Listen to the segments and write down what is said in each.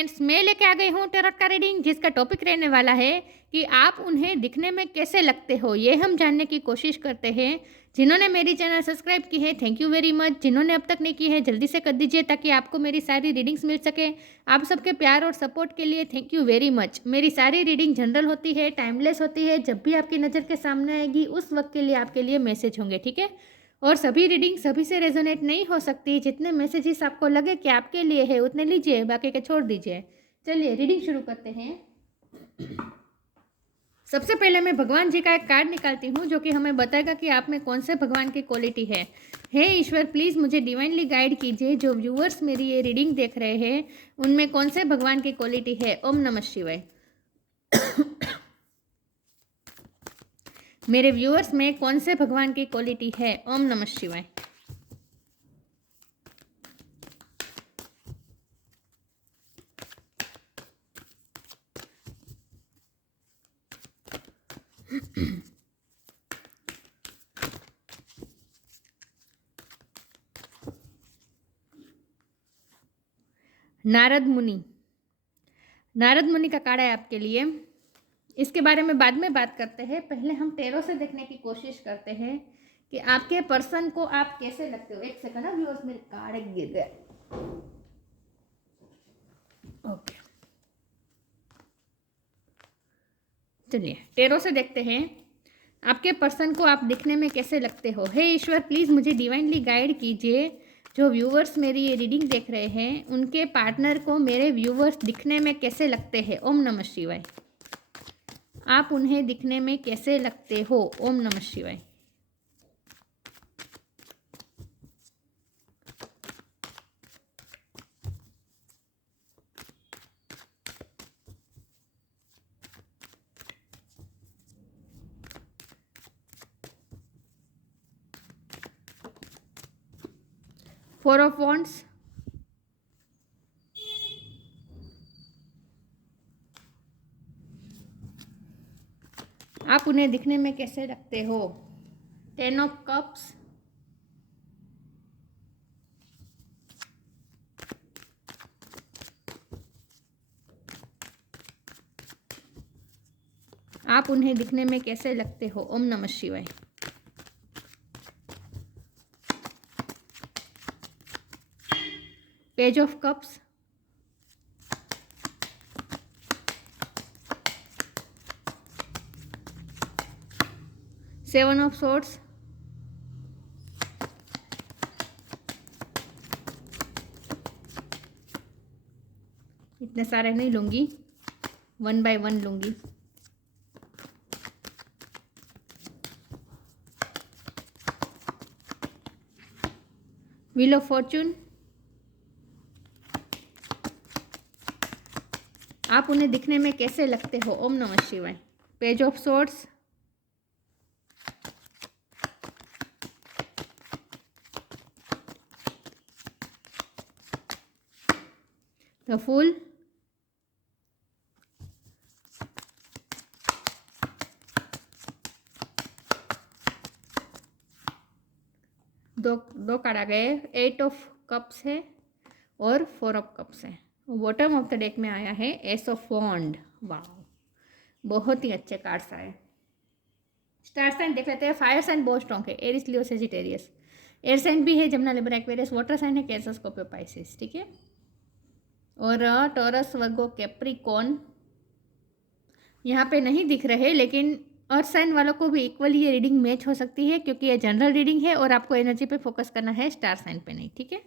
Friends, मैं लेके आ गई हूँ टैरोट का रीडिंग, जिसका टॉपिक रहने वाला है कि आप उन्हें दिखने में कैसे लगते हो। ये हम जानने की कोशिश करते हैं। जिन्होंने मेरी चैनल सब्सक्राइब की है, थैंक यू वेरी मच। जिन्होंने अब तक नहीं की है, जल्दी से कर दीजिए ताकि आपको मेरी सारी रीडिंग्स मिल सके। आप सबके प्यार और सपोर्ट के लिए थैंक यू वेरी मच। मेरी सारी रीडिंग जनरल होती है, टाइमलेस होती है। जब भी आपकी नज़र के सामने आएगी उस वक्त के लिए आपके लिए मैसेज होंगे, ठीक है। और सभी रीडिंग सभी से रेजोनेट नहीं हो सकती। जितने मैसेजेस आपको लगे कि आपके लिए है उतने लीजिए, बाकी के छोड़ दीजिए। चलिए रीडिंग शुरू करते हैं। सबसे पहले मैं भगवान जी का एक कार्ड निकालती हूँ जो कि हमें बताएगा कि आप में कौन से भगवान की क्वालिटी है। हे ईश्वर, प्लीज़ मुझे डिवाइनली गाइड कीजिए। जो व्यूअर्स मेरी ये रीडिंग देख रहे हैं उनमें कौन से भगवान की क्वालिटी है। ओम नमः शिवाय। मेरे व्यूअर्स में कौन से भगवान की क्वालिटी है। ओम नमः शिवाय। नारद मुनि। नारद मुनि का कार्ड है आपके लिए। इसके बारे में बाद में बात करते हैं। पहले हम टैरो से देखने की कोशिश करते हैं कि आपके पर्सन को आप कैसे लगते हो। एक सेकंड ना व्यूअर्स, मेरे कार्ड गिर गए। ओके, चलिए टैरो से देखते हैं आपके पर्सन को आप दिखने में कैसे लगते हो। हे ईश्वर, प्लीज़ मुझे डिवाइनली गाइड कीजिए। जो व्यूअर्स मेरी ये रीडिंग देख रहे हैं उनके पार्टनर को मेरे व्यूअर्स दिखने में कैसे लगते हैं। ओम नमः शिवाय। आप उन्हें दिखने में कैसे लगते हो। ओम नमः शिवाय। फोर ऑफ वॉन्ड्स, आप उन्हें दिखने में कैसे लगते हो। टेन ऑफ कप्स, आप उन्हें दिखने में कैसे लगते हो। ओम नमः शिवाय। Page of cups, seven of swords, इतने सारे नहीं लूंगी, वन बाय वन लूंगी। व्हील ऑफ फॉर्चून, आप उन्हें दिखने में कैसे लगते हो। ओम नमः शिवाय। Page of swords, the fool, दो दो कार्ड आ गए। एट ऑफ कप्स है और फोर ऑफ कप्स है। बॉटम ऑफ द डेक में आया है एस ऑफ वॉन्ड। वाह, बहुत ही अच्छे कार्ड्स आए। स्टार साइन देख लेते हैं। फायर साइन बहुत स्ट्रॉन्ग है। Aries, Leo, Sagittarius. Air sign भी है, Gemini, Libra, Aquarius. Water sign है, कैंसर, स्कॉर्पियो, पाइसेस, ठीक है। और टॉरस, वर्गो, कैप्रिकॉर्न यहाँ पे नहीं दिख रहे, लेकिन अर्थ साइन वालों को भी इक्वली ये रीडिंग मैच हो सकती है क्योंकि ये जनरल रीडिंग है और आपको एनर्जी पे फोकस करना है, स्टार साइन पे नहीं, ठीक है।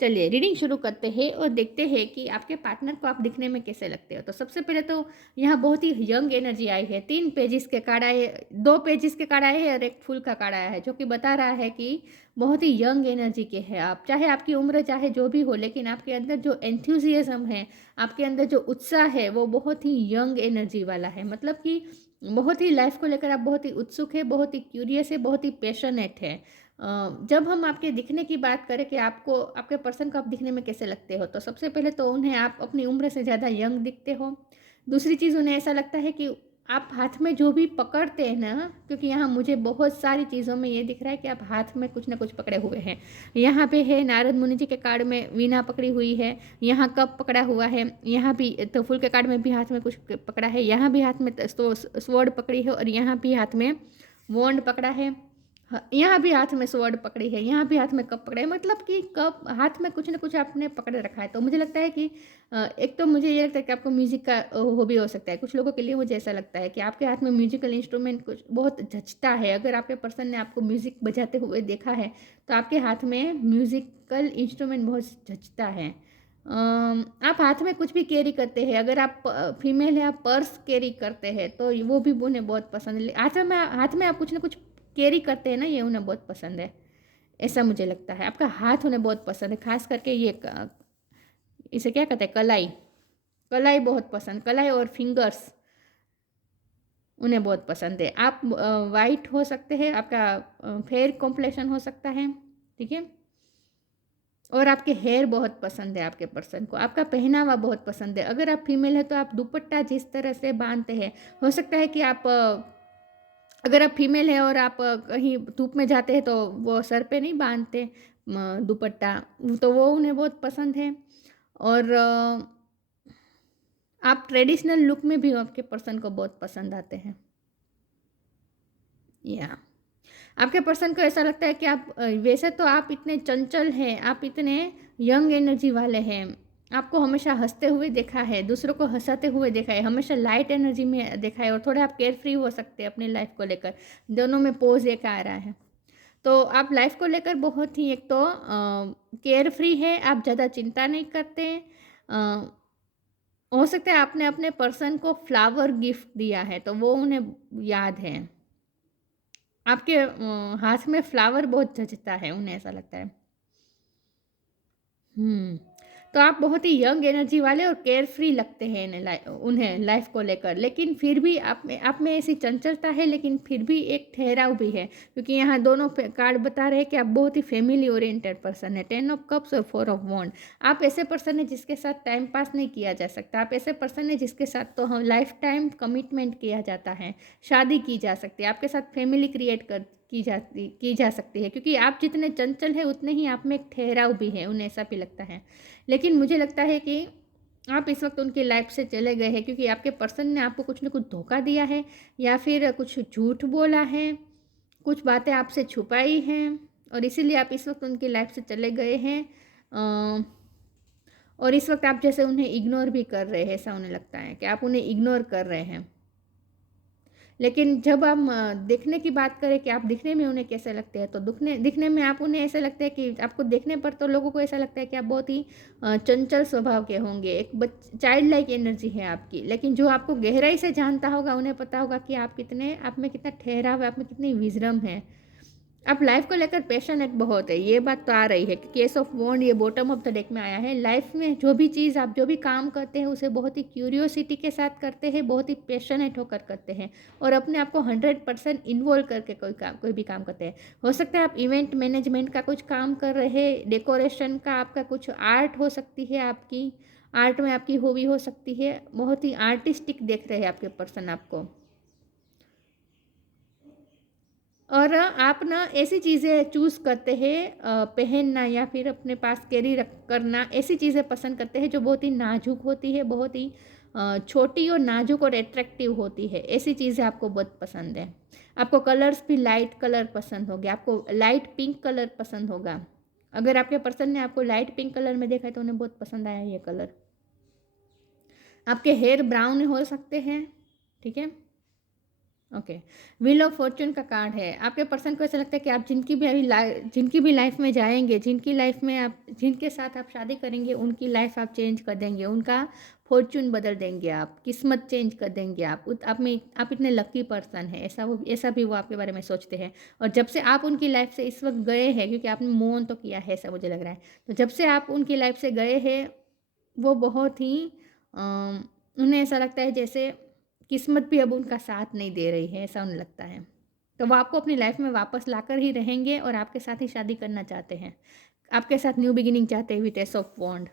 चलिए रीडिंग शुरू करते हैं और देखते हैं कि आपके पार्टनर को आप दिखने में कैसे लगते हो। तो सबसे पहले तो यहाँ बहुत ही यंग एनर्जी आई है। 3 पेजेस के कार्ड आए, 2 पेजेस के कार्ड आए हैं और एक फुल का कार्ड आया है, जो कि बता रहा है कि बहुत ही यंग एनर्जी के हैं आप। चाहे आपकी उम्र चाहे जो भी हो, लेकिन आपके अंदर जो एंथुजियाज्म है, आपके अंदर जो उत्साह है, वो बहुत ही यंग एनर्जी वाला है। मतलब कि बहुत ही लाइफ को लेकर आप बहुत ही उत्सुक है, बहुत ही क्यूरियस है, बहुत ही पैशनेट है। जब हम आपके दिखने की बात करें कि आपको आपके पर्सन को आप दिखने में कैसे लगते हो, तो सबसे पहले तो उन्हें आप अपनी उम्र से ज़्यादा यंग दिखते हो। दूसरी चीज़, उन्हें ऐसा लगता है कि आप हाथ में जो भी पकड़ते हैं ना, क्योंकि यहाँ मुझे बहुत सारी चीज़ों में ये दिख रहा है कि आप हाथ में कुछ ना कुछ पकड़े हुए हैं। यहाँ पे है नारद मुनि जी के कार्ड में वीणा पकड़ी हुई है, यहाँ कप पकड़ा हुआ है, यहाँ भी तो फूल के कार्ड में भी हाथ में कुछ पकड़ा है, यहाँ भी हाथ में स्वॉर्ड पकड़ी है, और यहाँ भी हाथ में वॉन्ड पकड़ा है, यहाँ भी हाथ में स्वॉर्ड पकड़ी है, यहाँ भी हाथ में कप पकड़े है। मतलब कि कप हाथ में कुछ ना कुछ आपने पकड़ रखा है। तो मुझे लगता है कि एक तो मुझे ये लगता है कि आपको म्यूज़िक का हॉबी हो सकता है। कुछ लोगों के लिए मुझे ऐसा लगता है कि आपके हाथ में म्यूजिकल इंस्ट्रूमेंट कुछ बहुत जचता है। अगर आपके पर्सन ने आपको म्यूज़िक बजाते हुए देखा है तो आपके हाथ में म्यूज़िकल इंस्ट्रूमेंट बहुत जचता है। आप हाथ में कुछ भी कैरी करते हैं, अगर आप फीमेल है, आप पर्स कैरी करते हैं तो वो भी उन्हें बहुत पसंद है। हाथ में आप कुछ ना कुछ कैरी करते हैं ना, ये उन्हें बहुत पसंद है, ऐसा मुझे लगता है। आपका हाथ उन्हें बहुत पसंद है, खास करके ये इसे क्या कहते हैं, कलाई। कलाई बहुत पसंद, कलाई और फिंगर्स उन्हें बहुत पसंद है। आप वाइट हो सकते हैं, आपका फेयर कॉम्प्लेक्शन हो सकता है, ठीक है। और आपके हेयर बहुत पसंद है आपके पर्सन को, आपका पहनावा बहुत पसंद है। अगर आप फीमेल है तो आप दुपट्टा जिस तरह से बांधते हैं, हो सकता है कि आप अगर आप फीमेल है और आप कहीं धूप में जाते हैं तो वो सर पे नहीं बांधते दुपट्टा, तो वो उन्हें बहुत पसंद है। और आप ट्रेडिशनल लुक में भी आपके पर्सन को बहुत पसंद आते हैं। या आपके पर्सन को ऐसा लगता है कि आप वैसे तो आप इतने चंचल हैं, आप इतने यंग एनर्जी वाले हैं, आपको हमेशा हंसते हुए देखा है, दूसरों को हंसाते हुए देखा है, हमेशा लाइट एनर्जी में देखा है, और थोड़े आप केयर फ्री हो सकते हैं अपनी लाइफ को लेकर। दोनों में पोज एक आ रहा है, तो आप लाइफ को लेकर बहुत ही एक तो केयर फ्री है, आप ज़्यादा चिंता नहीं करते। हो सकता है आपने अपने पर्सन को फ्लावर गिफ्ट दिया है तो वो उन्हें याद है। आपके हाथ में फ्लावर बहुत जचता है, उन्हें ऐसा लगता है। तो आप बहुत ही यंग एनर्जी वाले और केयर फ्री लगते हैं उन्हें लाइफ को लेकर, लेकिन फिर भी आप में ऐसी चंचलता है, लेकिन फिर भी एक ठहराव भी है, क्योंकि यहाँ दोनों कार्ड बता रहे हैं कि आप बहुत ही फैमिली ओरिएंटेड पर्सन है, 10 ऑफ कप्स और 4 ऑफ वॉन्ड। आप ऐसे पर्सन है जिसके साथ टाइम पास नहीं किया जा सकता, आप ऐसे पर्सन है जिसके साथ तो हम लाइफ टाइम कमिटमेंट किया जाता है, शादी की जा सकती है, आपके साथ फैमिली क्रिएट की जा सकती है, क्योंकि आप जितने चंचल है उतने ही आप में एक ठहराव भी है, उन्हें ऐसा भी लगता है। लेकिन मुझे लगता है कि आप इस वक्त उनकी लाइफ से चले गए हैं, क्योंकि आपके पर्सन ने आपको कुछ ना कुछ धोखा दिया है, या फिर कुछ झूठ बोला है, कुछ बातें आपसे छुपाई हैं, और इसीलिए आप इस वक्त उनकी लाइफ से चले गए हैं। और इस वक्त आप जैसे उन्हें इग्नोर भी कर रहे हैं, ऐसा उन्हें लगता है कि आप उन्हें इग्नोर कर रहे हैं। लेकिन जब हम दिखने की बात करें कि आप दिखने में उन्हें कैसे लगते हैं, तो दिखने में आप उन्हें ऐसा लगता है कि आपको देखने पर तो लोगों को ऐसा लगता है कि आप बहुत ही चंचल स्वभाव के होंगे, एक चाइल्ड लाइक एनर्जी है आपकी। लेकिन जो आपको गहराई से जानता होगा उन्हें पता होगा कि आप में कितना ठहराव है, आप में कितनी विजडम है, आप लाइफ को लेकर पैशनेट बहुत है। ये बात तो आ रही है कि केस ऑफ वॉन्ड ये बॉटम ऑफ द डेक में आया है। लाइफ में जो भी चीज़ आप जो भी काम करते हैं उसे बहुत ही क्यूरियोसिटी के साथ करते हैं, बहुत ही पैशनेट होकर करते हैं, और अपने आप को 100% इन्वॉल्व करके कोई भी काम करते हैं। हो सकता है आप इवेंट मैनेजमेंट का कुछ काम कर रहे हैं, डेकोरेशन का, आपका कुछ आर्ट हो सकती है, आपकी आर्ट में आपकी हॉबी हो सकती है, बहुत ही आर्टिस्टिक देख रहे हैं आपके पर्सन आपको। और आप ना ऐसी चीज़ें चूज़ करते हैं पहनना, या फिर अपने पास कैरी रख करना, ऐसी चीज़ें पसंद करते हैं जो बहुत ही नाजुक होती है, बहुत ही छोटी और नाजुक और एट्रैक्टिव होती है, ऐसी चीज़ें आपको बहुत पसंद है। आपको कलर्स भी लाइट कलर पसंद होंगे, आपको लाइट पिंक कलर पसंद होगा। अगर आपके पर्सन ने आपको लाइट पिंक कलर में देखा है तो उन्हें बहुत पसंद आया ये कलर। आपके हेयर ब्राउन हो सकते हैं, ठीक है। ओके, व्हील ऑफ फॉर्चून का कार्ड है। आपके पर्सन को ऐसा लगता है कि आप जिनकी भी लाइफ में जाएंगे, जिनकी लाइफ में आप जिनके साथ आप शादी करेंगे, उनकी लाइफ आप चेंज कर देंगे, उनका फॉर्चून बदल देंगे, आप किस्मत चेंज कर देंगे। आप इतने लकी पर्सन हैं, ऐसा भी वो आपके बारे में सोचते हैं। और जब से आप उनकी लाइफ से इस वक्त गए हैं, क्योंकि आपने मूव ऑन तो किया है ऐसा मुझे लग रहा है, तो जब से आप उनकी लाइफ से गए हैं वो बहुत ही उन्हें ऐसा लगता है जैसे किस्मत भी अब उनका साथ नहीं दे रही है, ऐसा उन्हें लगता है। तो वो आपको अपनी लाइफ में वापस लाकर ही रहेंगे, और आपके साथ ही शादी करना चाहते हैं, आपके साथ न्यू बिगिनिंग चाहते हैं विद एस ऑफ वॉन्ड।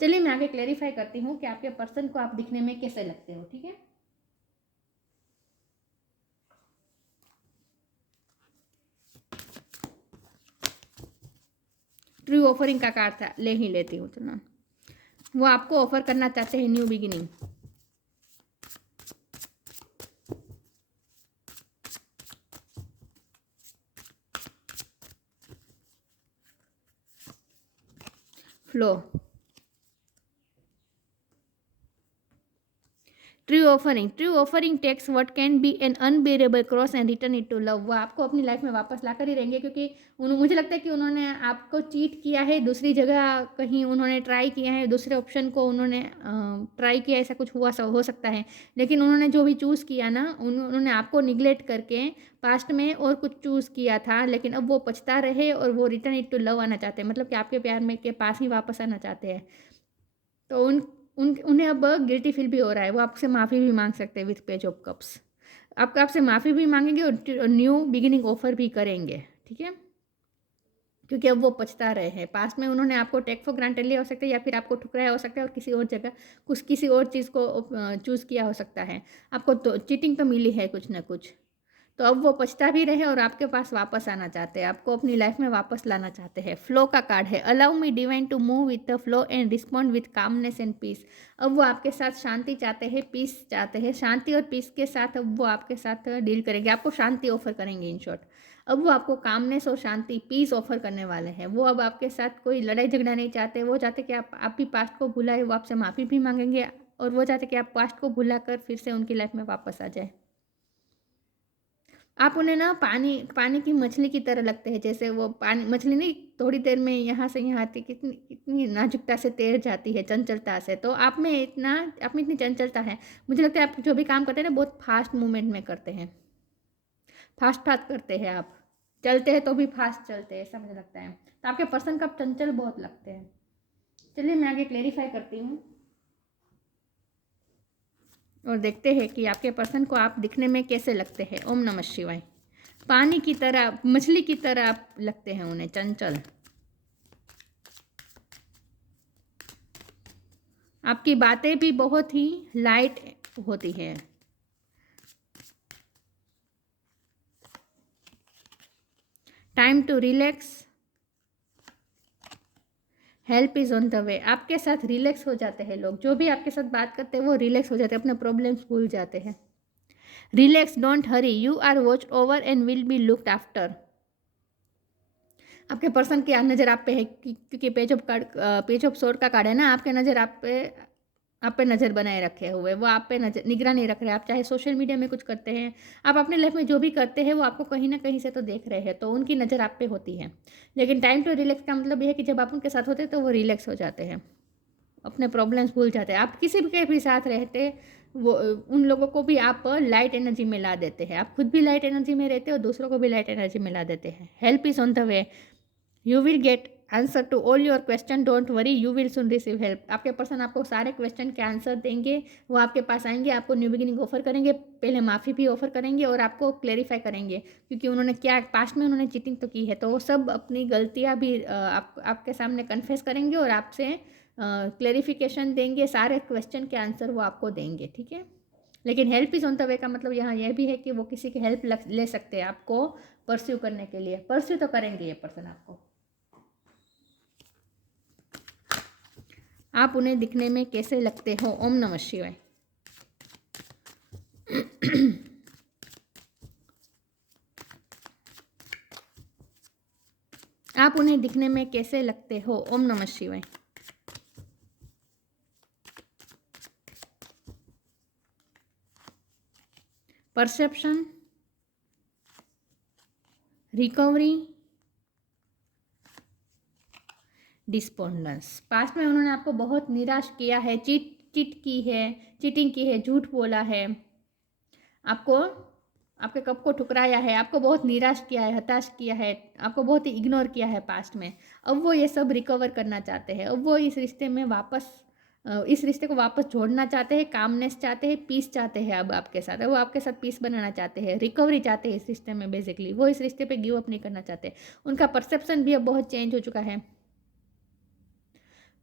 चलिए मैं आगे क्लेरिफाई करती हूँ कि आपके पर्सन को आप दिखने में कैसे लगते हो, ठीक है। ट्रू ऑफरिंग का कार्ड था, ले ही लेती हूँ चलो। वो आपको ऑफर करना चाहते हैं new beginning. Flow, true offering takes what can be an unbearable cross and return it to love. वो आपको अपनी लाइफ में वापस ला कर ही रहेंगे, क्योंकि मुझे लगता है कि उन्होंने आपको चीट किया है, दूसरी जगह कहीं उन्होंने ट्राई किया है, दूसरे ऑप्शन को उन्होंने ट्राई किया, ऐसा कुछ हुआ हो सकता है। लेकिन उन्होंने जो भी चूज़ किया ना, उन्होंने आपको निगलेक्ट करके पास्ट में और कुछ चूज़ किया था, लेकिन अब वो पछता रहे और वो रिटर्न इट टू लव आना चाहते हैं, मतलब कि आपके प्यार में के पास ही वापस आना चाहते हैं। तो उन्हें अब गिल्टी फील भी हो रहा है, वो आपसे माफ़ी भी मांग सकते हैं विथ पेज ऑफ कप्स। आपसे माफ़ी भी मांगेंगे और न्यू बिगिनिंग ऑफर भी करेंगे, ठीक है, क्योंकि अब वो पछता रहे हैं। पास्ट में उन्होंने आपको टेक फॉर ग्रांटेड लिया हो सकता है, या फिर आपको ठुकराया हो सकता है और किसी और जगह किसी और चीज़ को चूज़ किया हो सकता है। आपको तो चीटिंग तो मिली है कुछ ना कुछ, तो अब वो पछता भी रहे और आपके पास वापस आना चाहते हैं, आपको अपनी लाइफ में वापस लाना चाहते हैं। फ्लो का कार्ड है, allow me divine to move with the flow and respond with calmness and peace. अब वो आपके साथ शांति चाहते हैं, पीस चाहते हैं, शांति और पीस के साथ अब वो आपके साथ डील करेंगे, आपको शांति ऑफर करेंगे इन शॉर्ट। अब वो आपको कामनेस और शांति, पीस ऑफर करने वाले हैं। वो अब आपके साथ कोई लड़ाई झगड़ा नहीं चाहते, वो चाहते कि आप भी पास्ट को भुलाए, वो आपसे माफ़ी भी मांगेंगे, और वो चाहते कि आप पास्ट को भुलाकर फिर से उनकी लाइफ में वापस आ जाए। आप उन्हें ना पानी की मछली की तरह लगते हैं, जैसे वो पानी मछली नहीं थोड़ी देर में यहाँ से यहाँ आती, कितनी कितनी नाजुकता से तैर जाती है, चंचलता से। तो आप में इतनी चंचलता है। मुझे लगता है आप जो भी काम करते हैं ना, बहुत फास्ट मूवमेंट में करते हैं, फास्ट फास्ट करते हैं। आप चलते हैं तो भी फास्ट चलते हैं, ऐसा मुझे लगता है। तो आपके पर्सन का चंचल बहुत लगते हैं। चलिए मैं आगे क्लेरिफाई करती हूँ और देखते हैं कि आपके पर्सन को आप दिखने में कैसे लगते हैं। ओम नमः शिवाय। पानी की तरह, मछली की तरह आप लगते हैं उन्हें, चंचल। आपकी बातें भी बहुत ही लाइट होती है। Time to relax, help is on the way. आपके साथ रिलैक्स हो जाते हैं लोग, जो भी आपके साथ बात करते हैं वो रिलैक्स हो जाते हैं, अपने प्रॉब्लम्स भूल जाते हैं। Relax, don't hurry, you are watch over and will be looked after. आपके पर्सन की नज़र आप पे है, क्योंकि पेज ऑफ सोर्ड का कार्ड है ना, आपके नज़र आप पे नज़र बनाए रखे हुए, वो आप पे नजर निगरानी रख रहे हैं। आप चाहे सोशल मीडिया में कुछ करते हैं, आप अपने लाइफ में जो भी करते हैं वो आपको कहीं ना कहीं से तो देख रहे हैं, तो उनकी नज़र आप पे होती है। लेकिन टाइम टू रिलैक्स का मतलब यह है कि जब आप उनके साथ होते हैं तो वो रिलैक्स हो जाते हैं, अपने प्रॉब्लम्स भूल जाते हैं। आप किसी के भी साथ रहते, वो उन लोगों को भी आप लाइट एनर्जी में ला देते हैं, आप खुद भी लाइट एनर्जी में रहते हैं और दूसरों को भी लाइट एनर्जी में ला देते हैं। Help is on the way, you will get answer to all your question, don't worry, you will soon receive help. आपके पर्सन आपको सारे क्वेश्चन के आंसर देंगे, वो आपके पास आएंगे, आपको न्यू बिगिनिंग ऑफर करेंगे, पहले माफ़ी भी ऑफर करेंगे और आपको क्लेरिफाई करेंगे, क्योंकि उन्होंने क्या पास्ट में उन्होंने चीटिंग तो की है, तो वो सब अपनी गलतियाँ भी आपके सामने कन्फेस करेंगे और आपसे क्लेरिफिकेशन देंगे, सारे क्वेश्चन के आंसर वो आपको देंगे, ठीक है। लेकिन हेल्प इज़ ऑन द वे का मतलब यहाँ यह भी है कि वो किसी की हेल्प ले सकते हैं आपको परस्यू करने के लिए, परस्यू तो करेंगे ये पर्सन आपको। आप उन्हें दिखने में कैसे लगते हो? ओम नमः शिवाय। आप उन्हें दिखने में कैसे लगते हो? ओम नमः शिवाय। Perception, recovery, despondence. पास्ट में उन्होंने आपको बहुत निराश किया है, चीटिंग की है, झूठ बोला है, आपको आपके कप को ठुकराया है, आपको बहुत निराश किया है, हताश किया है, आपको बहुत ही इग्नोर किया है पास्ट में। अब वो ये सब रिकवर करना चाहते हैं, अब वो इस रिश्ते को वापस जोड़ना चाहते हैं, कामनेस चाहते हैं, पीस चाहते हैं। अब आपके साथ वो आपके साथ पीस बनाना चाहते हैं, रिकवरी चाहते हैं इस रिश्ते में। बेसिकली वो इस रिश्ते पे गिव अप नहीं करना चाहते। उनका परसेप्शन भी अब बहुत चेंज हो चुका है।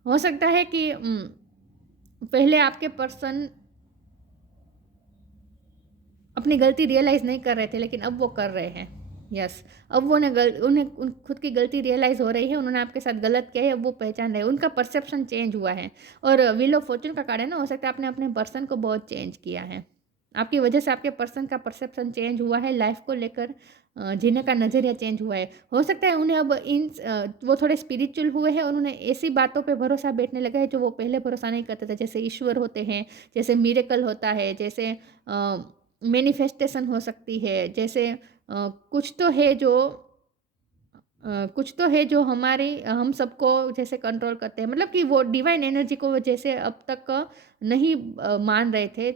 हो सकता है कि पहले आपके पर्सन अपनी गलती रियलाइज़ नहीं कर रहे थे, लेकिन अब वो कर रहे हैं। यस, अब वो खुद की गलती रियलाइज़ हो रही है, उन्होंने आपके साथ गलत किया है, अब वो पहचान रहे हैं, उनका परसेप्शन चेंज हुआ है। और व्हील ऑफ फॉर्च्यून का कार्ड है ना, हो सकता है आपने अपने पर्सन को बहुत चेंज किया है। आपकी वजह से आपके पर्सन का परसेप्शन चेंज हुआ है, लाइफ को लेकर जीने का नज़रिया चेंज हुआ है। हो सकता है उन्हें अब वो थोड़े स्पिरिचुअल हुए हैं और उन्हें ऐसी बातों पे भरोसा बैठने लगा है जो वो पहले भरोसा नहीं करते थे, जैसे ईश्वर होते हैं, जैसे मिरेकल होता है, जैसे मैनिफेस्टेशन हो सकती है, जैसे कुछ तो है जो कुछ तो है जो हम सबको जैसे कंट्रोल करते हैं, मतलब कि वो डिवाइन एनर्जी को वो जैसे अब तक नहीं मान रहे थे,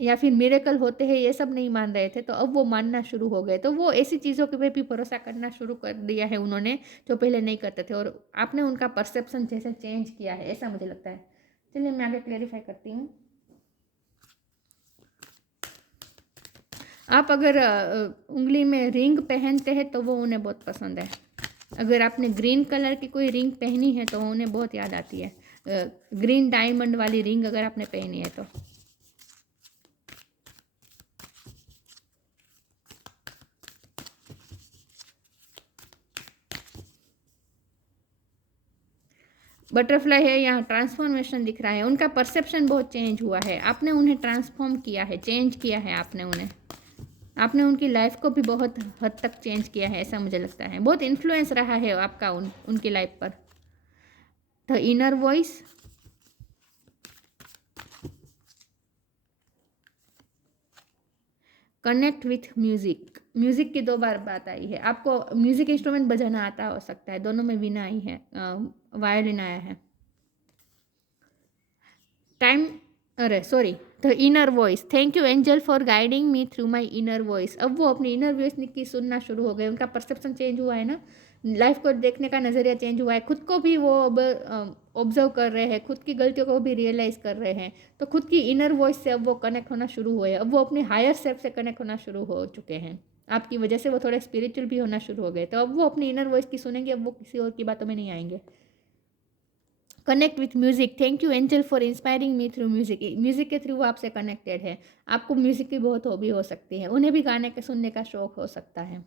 या फिर मिरेकल होते हैं ये सब नहीं मान रहे थे, तो अब वो मानना शुरू हो गए, तो वो ऐसी चीज़ों पे भी भरोसा करना शुरू कर दिया है उन्होंने, जो पहले नहीं करते थे, और आपने उनका परसेप्शन जैसे चेंज किया है, ऐसा मुझे लगता है। चलिए मैं आगे क्लेरिफाई करती हूँ। आप अगर उंगली में रिंग पहनते हैं तो वो उन्हें बहुत पसंद है। अगर आपने ग्रीन कलर की कोई रिंग पहनी है तो उन्हें बहुत याद आती है। ग्रीन डायमंड वाली रिंग अगर आपने पहनी है तो। बटरफ्लाई है, यहाँ ट्रांसफॉर्मेशन दिख रहा है, उनका परसेप्शन बहुत चेंज हुआ है, आपने उन्हें ट्रांसफॉर्म किया है, चेंज किया है आपने उन्हें, आपने उनकी लाइफ को भी बहुत हद तक चेंज किया है, ऐसा मुझे लगता है। बहुत इन्फ्लुएंस रहा है आपका उनकी लाइफ पर। The inner voice, connect with music, music की 2 बार बात आई है, आपको म्यूजिक इंस्ट्रूमेंट बजाना आता हो सकता है, दोनों में वीणा आई है, वायोलिन आया है। टाइम, अरे sorry, the inner voice, thank you angel for guiding me through my inner voice. अब वो अपनी इनर वॉइस की सुनना शुरू हो गए, उनका परसेप्शन चेंज हुआ है ना, लाइफ को देखने का नज़रिया चेंज हुआ है, खुद को भी वो अब ऑब्जर्व कर रहे हैं, खुद की गलतियों को भी रियलाइज़ कर रहे हैं, तो खुद की इनर वॉइस से अब वो कनेक्ट होना शुरू हुए, अब वो अपनी हायर सेल्फ से कनेक्ट होना शुरू हो चुके हैं। आपकी वजह से वो थोड़े स्पिरिचुअल भी होना शुरू हो गए, तो अब वो अपनी इनर वॉइस की सुनेंगे, अब वो किसी और की बातों में नहीं आएंगे। Connect with music, thank you angel for inspiring me through music, music के थ्रू वो आपसे कनेक्टेड है, आपको म्यूजिक की बहुत हॉबी हो सकती है, उन्हें भी गाने के सुनने का शौक हो सकता है।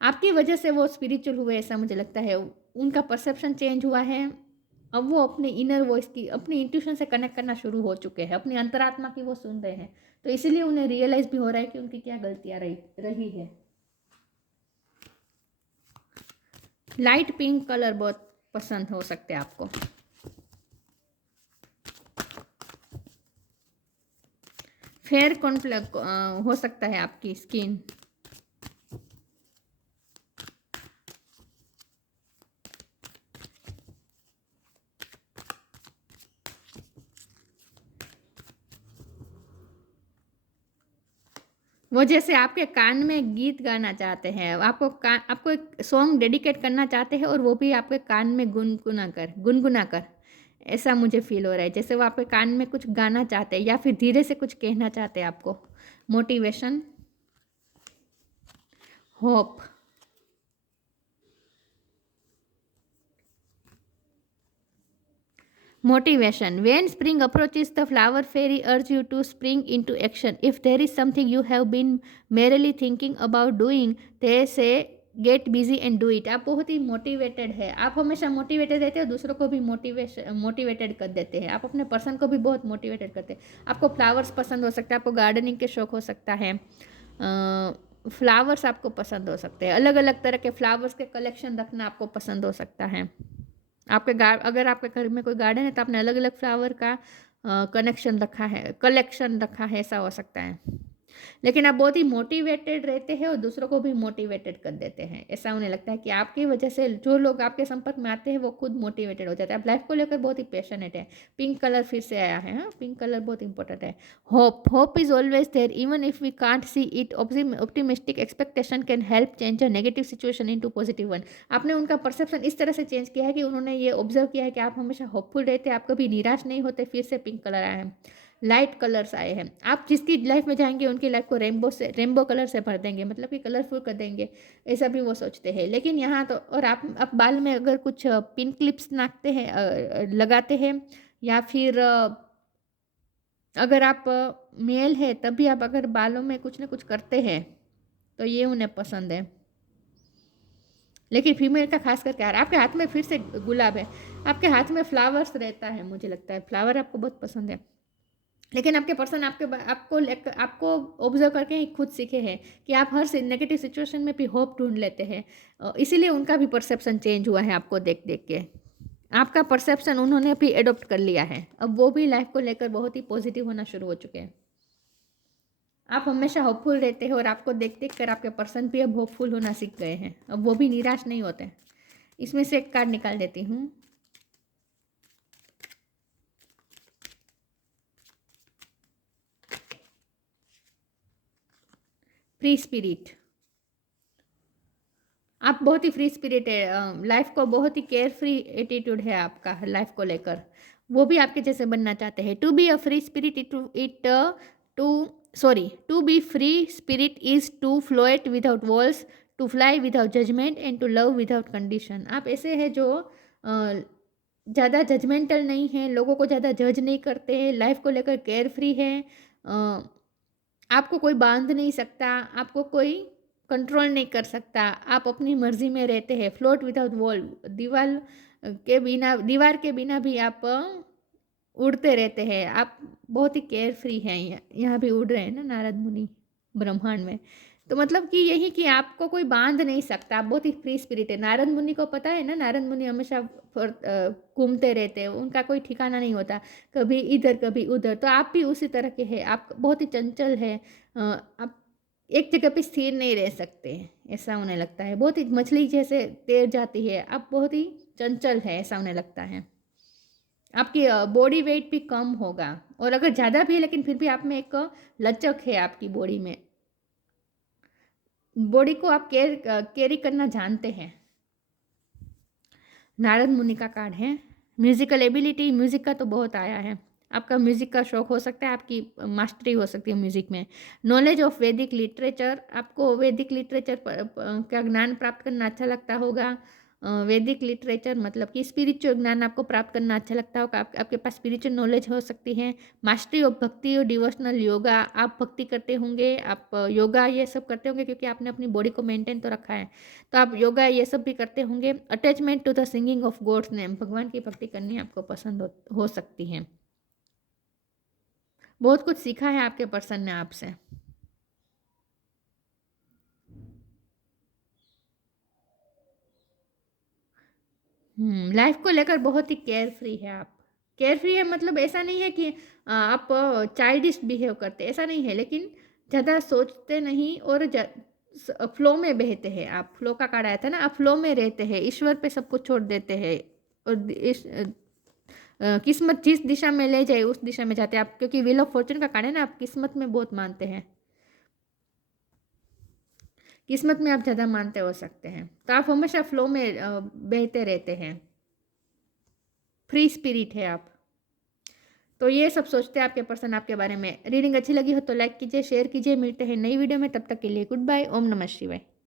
आपकी वजह से वो स्पिरिचुअल हुए, ऐसा मुझे लगता है, उनका परसेप्शन चेंज हुआ है, अब वो अपने इनर वॉइस की, अपनी इंट्यूशन से कनेक्ट करना शुरू हो चुके हैं, अपनी अंतरात्मा की वो सुन रहे हैं, तो इसीलिए उन्हें रियलाइज भी हो रहा है कि उनकी क्या गलतियां रही है। लाइट पिंक कलर बहुत पसंद हो सकते हैं आपको। फेयर कॉन्फ्लेक्ट हो सकता है आपकी स्किन। वो जैसे आपके कान में गीत गाना चाहते हैं, आपको एक सॉन्ग डेडिकेट करना चाहते हैं, और वो भी आपके कान में गुनगुना कर, ऐसा मुझे फील हो रहा है, जैसे वो आपके कान में कुछ गाना चाहते हैं या फिर धीरे से कुछ कहना चाहते हैं आपको। Motivation, hope, motivation. When spring approaches, the flower fairy urge you to spring into action. If there is something you have been merely thinking about doing, they say get busy and do it. आप बहुत ही motivated है, आप हमेशा motivated रहते हो, दूसरों को भी मोटिवेटेड कर देते हैं, आप अपने पर्सन को भी बहुत मोटिवेटेड करते हैं। आपको फ्लावर्स पसंद हो सकता है, आपको गार्डनिंग के शौक हो सकता है, फ्लावर्स आपको पसंद हो सकते हैं, अलग अलग तरह के फ्लावर्स के कलेक्शन रखना आपको पसंद हो सकता है। अगर आपके घर में कोई गार्डन है तो आपने अलग अलग फ्लावर का कलेक्शन रखा है, ऐसा हो सकता है। लेकिन आप बहुत ही मोटिवेटेड रहते हैं और दूसरों को भी मोटिवेटेड कर देते हैं, ऐसा उन्हें लगता है कि आपकी वजह से जो लोग आपके संपर्क में आते हैं वो खुद मोटिवेटेड हो जाते हैं। आप लाइफ को लेकर बहुत ही पैशनेट है। पिंक कलर फिर से आया है, हाँ, पिंक कलर बहुत इंपॉर्टेंट है। Hope is always there even if we can't see it. Optimistic expectation can help change a negative situation into positive one. आपने उनका परसेप्शन इस तरह से चेंज किया है कि उन्होंने ये ऑब्जर्व किया है कि आप हमेशा होपफुल रहते हैं, आप कभी निराश नहीं होते। फिर से पिंक कलर आया है, लाइट कलर्स आए हैं, आप जिसकी लाइफ में जाएंगे उनकी लाइफ को रेनबो कलर से भर देंगे, मतलब कि कलरफुल कर देंगे, ऐसा भी वो सोचते हैं। लेकिन यहाँ तो, और आप बाल में अगर कुछ पिन क्लिप्स नाखते हैं, लगाते हैं, या फिर अगर आप मेल है तब भी आप अगर बालों में कुछ ना कुछ करते हैं तो ये उन्हें पसंद है। लेकिन फीमेल का खास करके यार, आपके हाथ में फिर से गुलाब है, आपके हाथ में फ्लावर्स रहता है, मुझे लगता है फ्लावर आपको बहुत पसंद है। लेकिन आपके पर्सन आपको ऑब्जर्व करके ही खुद सीखे हैं कि आप हर नेगेटिव सिचुएशन में भी होप ढूंढ लेते हैं। इसीलिए उनका भी परसेप्शन चेंज हुआ है आपको देख देख के। आपका परसेप्शन उन्होंने भी एडॉप्ट कर लिया है, अब वो भी लाइफ को लेकर बहुत ही पॉजिटिव होना शुरू हो चुके हैं। आप हमेशा होपफुल रहते हैं और आपको देख देख कर आपके पर्सन भी अब होपफुल होना सीख गए हैं, अब वो भी निराश नहीं होते। इसमें से एक कार्ड निकाल देती हूँ। फ्री स्पिरिट, आप बहुत ही फ्री स्पिरिट है, लाइफ को बहुत ही केयर फ्री एटीट्यूड है आपका लाइफ को लेकर, वो भी आपके जैसे बनना चाहते हैं। To be a free spirit to be free spirit is to float without walls, to fly without judgment and to love without condition. आप ऐसे हैं जो ज़्यादा जजमेंटल नहीं है, लोगों को ज़्यादा जज नहीं करते हैं, लाइफ को लेकर केयर फ्री है, आपको कोई बांध नहीं सकता, आपको कोई कंट्रोल नहीं कर सकता, आप अपनी मर्जी में रहते हैं। फ्लोट विदाउट वॉल, दीवार के बिना भी आप उड़ते रहते हैं, आप बहुत ही केयर फ्री हैं। यहाँ भी उड़ रहे हैं ना नारद मुनि ब्रह्मांड में, तो मतलब कि यही कि आपको कोई बांध नहीं सकता, आप बहुत ही फ्री स्पिरिट है। नारद मुनि को पता है ना, नारद मुनि हमेशा घूमते रहते हैं, उनका कोई ठिकाना नहीं होता, कभी इधर कभी उधर। तो आप भी उसी तरह के हैं, आप बहुत ही चंचल है, आप एक जगह पे स्थिर नहीं रह सकते, ऐसा उन्हें लगता है। बहुत ही मछली जैसे तैर जाती है, आप बहुत ही चंचल है, ऐसा उन्हें लगता है। आपकी बॉडी वेट भी कम होगा, और अगर ज़्यादा भी है लेकिन फिर भी आप में एक लचक है आपकी बॉडी में, बॉडी को आप कैरी करना जानते हैं। नारद मुनि का कार्ड है। म्यूजिकल एबिलिटी, म्यूजिक का तो बहुत आया है, आपका म्यूजिक का शौक हो सकता है, आपकी मास्टरी हो सकती है म्यूजिक में। नॉलेज ऑफ वैदिक लिटरेचर, आपको वैदिक लिटरेचर का ज्ञान प्राप्त करना अच्छा लगता होगा। वैदिक लिटरेचर मतलब कि स्पिरिचुअल ज्ञान आपको प्राप्त करना अच्छा लगता होगा, आपके पास स्पिरिचुअल नॉलेज हो सकती है। मास्टरी ऑफ भक्ति और डिवोशनल योगा, आप भक्ति करते होंगे, आप योगा ये सब करते होंगे क्योंकि आपने अपनी बॉडी को मेंटेन तो रखा है, तो आप योगा ये सब भी करते होंगे। Attachment to the singing of God's name, भगवान की भक्ति करनी आपको पसंद हो सकती है। बहुत कुछ सीखा है आपके पर्सन ने आपसे। लाइफ को लेकर बहुत ही केयर फ्री है आप। केयर फ्री है मतलब ऐसा नहीं है कि आप चाइल्डिश बिहेव करते, ऐसा नहीं है, लेकिन ज़्यादा सोचते नहीं और फ्लो में बहते हैं आप। फ्लो का कार्ड आया था ना, आप फ्लो में रहते हैं, ईश्वर पे सब कुछ छोड़ देते हैं, और किस्मत जिस दिशा में ले जाए उस दिशा में जाते हैं आप, क्योंकि व्हील ऑफ फॉर्चून का कार्ड है ना, आप किस्मत में बहुत मानते हैं, किस्मत में आप ज़्यादा मानते हो सकते हैं, तो आप हमेशा फ्लो में बहते रहते हैं, फ्री स्पिरिट है आप। तो ये सब सोचते हैं आपके पर्सन आपके बारे में। रीडिंग अच्छी लगी हो तो लाइक कीजिए, शेयर कीजिए, मिलते हैं नई वीडियो में, तब तक के लिए गुड बाय, ओम नमः शिवाय।